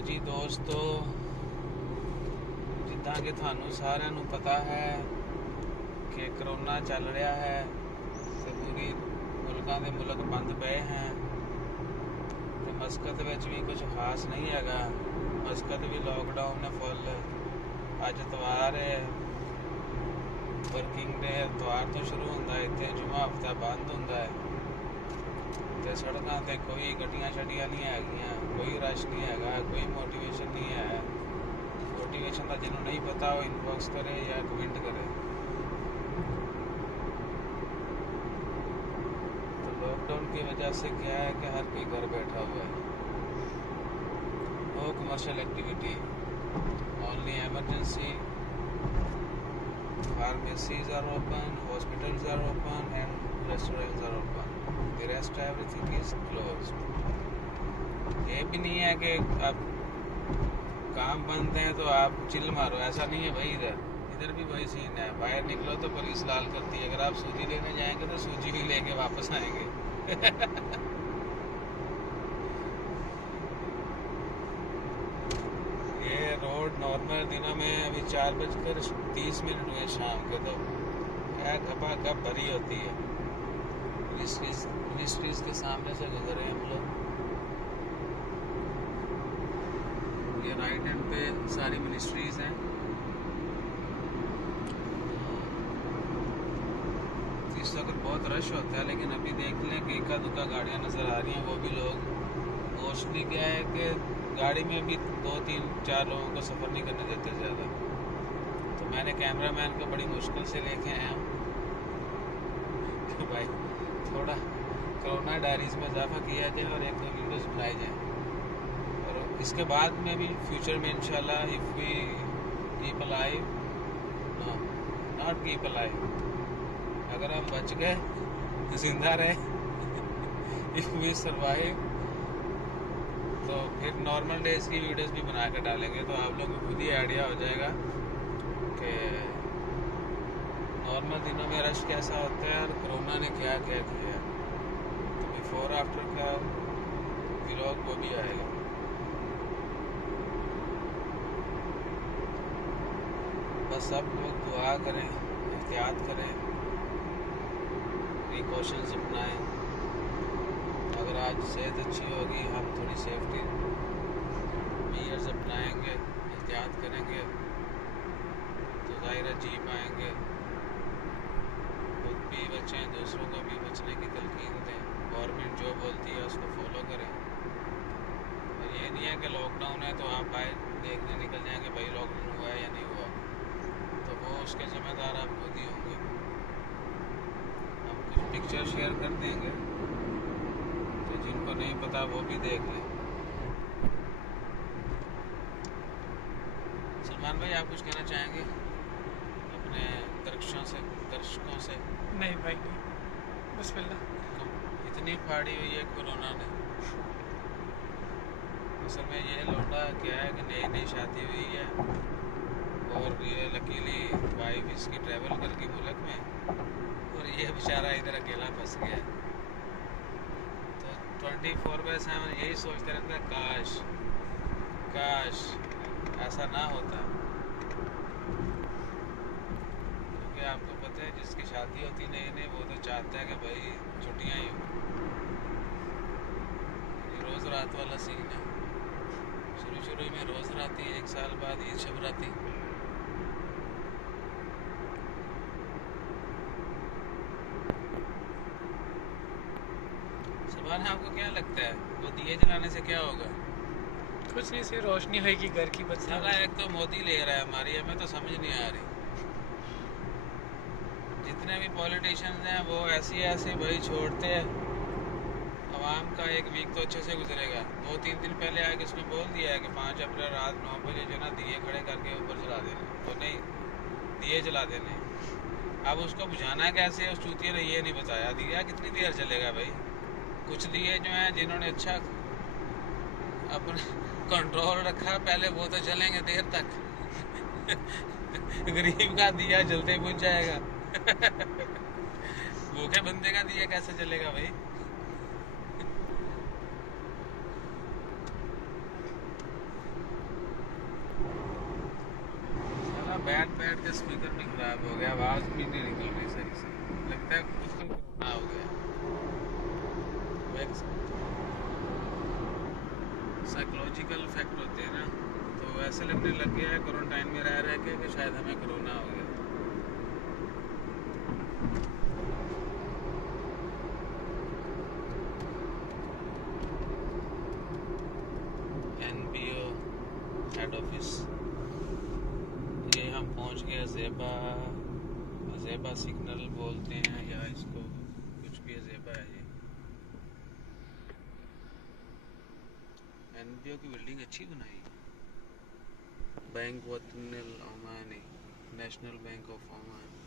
जी दोस्तों, जिद्दां कि थानू सारिਆਂ ਨੂੰ पता है कि करोना चल रहा है तो पूरी मुल्कां दे मुल्क बंद पे हैं। तो मस्कत विच भी कुछ खास नहीं हैगा। मस्कत भी लॉकडाउन है फुल। अज इतवार है, वर्किंग डे इतवार तो शुरू होंदा है। इत्थे जुम्मा हफ्ता बंद होंदा है ते सड़कों ते कोई गड्डियां शड्डियां नहीं हैगियां, कोई रश नहीं हैगा, कोई मोटिवेशन नहीं है। मोटिवेशन का जिन्होंने नहीं पता वो इनबॉक्स करे या कमेंट करे। तो लॉकडाउन की वजह से क्या है कि हर कोई घर बैठा हुआ है। No commercial activity, only emergency. Pharmacies are open, hospitals are open and restaurants are open. The rest everything is closed. ये भी नहीं है कि आप काम बंद है तो आप चिल मारो, ऐसा नहीं है भाई। इधर भी वही सीन है। बाहर निकलो तो पुलिस लाल करती है। अगर आप सूजी लेने जाएंगे तो सूजी भी लेके वापस आएंगे। ये रोड नॉर्मल दिनों में अभी 4:30 हुए शाम के, तो क्या गपा गप भरी होती है। मिनिस्ट्रीज के सामने से गुजरे हम लोग। ये राइट हैंड पे सारी मिनिस्ट्रीज हैं। इस वक्त बहुत रश होता है, लेकिन अभी देख लें कि एका दुक्का गाड़ियाँ नज़र आ रही हैं। वो भी लोग मोस्टली क्या है कि गाड़ी में भी 2-3-4 लोगों को सफ़र नहीं करने देते ज़्यादा। तो मैंने कैमरा मैन को बड़ी मुश्किल से लेके आया कि भाई थोड़ा कोरोना डायरीज में इजाफा किया जाए और 1-2 वीडियोस बनाई जाए। और इसके बाद में भी फ्यूचर में इंशाल्लाह if we keep alive, no not keep alive, अगर हम बच गए, जिंदा रहे, इफ़ वी सर्वाइव, तो फिर नॉर्मल डेज की वीडियोस भी बना कर डालेंगे। तो आप लोगों को खुद ही आइडिया हो जाएगा कि नॉर्मल दिनों में रश कैसा होता है और कोरोना ने क्या क्या किया है। तो बिफोर आफ्टर का व्लॉग वो भी आएगा। बस सब लोग दुआ करें, एहतियात करें, प्रिकॉशंस अपनाएं। अगर आज सेहत अच्छी होगी, हम थोड़ी सेफ्टी मेजर्स अपनाएंगे, एहतियात करेंगे, तो ज़ाहिर है जी पाएंगे। खुद भी बचें, दूसरों को भी बचने की तलकीन दें। गवर्नमेंट जो बोलती है उसको फॉलो करें। और ये नहीं है कि लॉकडाउन है तो आप बाहर देखने निकल जाएंगे भाई लॉकडाउन हुआ है या नहीं हुआ, तो वो उसके ज़िम्मेदार आप खुद ही होंगे। हम कुछ पिक्चर शेयर कर देंगे, तो जिनको नहीं पता वो भी देख लें। सलमान भाई, आप कुछ कहना चाहेंगे अपने दर्शकों से? नहीं भाई नहीं, बिस्मिल्लाह। इतनी फाड़ी हुई है कोरोना ने। असल में ये लौटा क्या है कि नई नई शादी हुई है और ये लकीली वाइफ इसकी ट्रैवल कर गई मुल्क में, और ये बेचारा इधर अकेला फंस गया है। तो 24/7 यही सोचते रहता है, काश काश ऐसा ना होता। क्योंकि आपको पता है जिसकी शादी होती नई नई वो तो चाहता है कि भाई छुट्टियाँ ही हो। ये रोज़ रात वाला सीन है। शुरू में रोज़ राती, 1 साल बाद ईद शब राती। सलमान, आपको क्या लगता है वो दिए जलाने से क्या होगा? कुछ नहीं, सिर्फ रोशनी होगी घर की बस। साला एक तो मोदी ले रहा है हमारी, हमें तो समझ नहीं आ रही। जितने भी पॉलिटिशियंस हैं वो ऐसे भाई छोड़ते हैं। आवाम का एक वीक तो अच्छे से गुजरेगा। 2-3 दिन पहले आके उसने बोल दिया है कि 5 अप्रैल रात 9 बजे जो ना दिए खड़े करके ऊपर जला देने, तो नहीं दिए जला देने। अब उसको बुझाना कैसे है, उस चूतिया ने ये नहीं बताया। दिया कितनी देर चलेगा भाई? कुछ दिए जो हैं जिन्होंने अच्छा अपने कंट्रोल रखा पहले, वो तो चलेंगे देर तक। गरीब का दिया जलते बुझ जाएगा। भूखे बंदे का दिया कैसे चलेगा भाई? पैड का स्पीकर भी खराब हो गया, आवाज़ भी नहीं निकल रही सही से, लगता है उसको कोरोना हो गया। साइकोलॉजिकल इफेक्ट होते हैं ना, तो ऐसे लगने लग गया है क्वारंटाइन में रह रह के कि शायद हमें कोरोना हो गया। एनपीओ हेड ऑफिस, ये हम पहुंच गए। ज़ेबा ज़ेबा सिग्नल बोलते हैं या इसको कुछ भी, ज़ेबा है ये। एनपीओ की बिल्डिंग अच्छी बनाई है। बैंक वतनुल ओमानी, नेशनल बैंक ऑफ ओमान।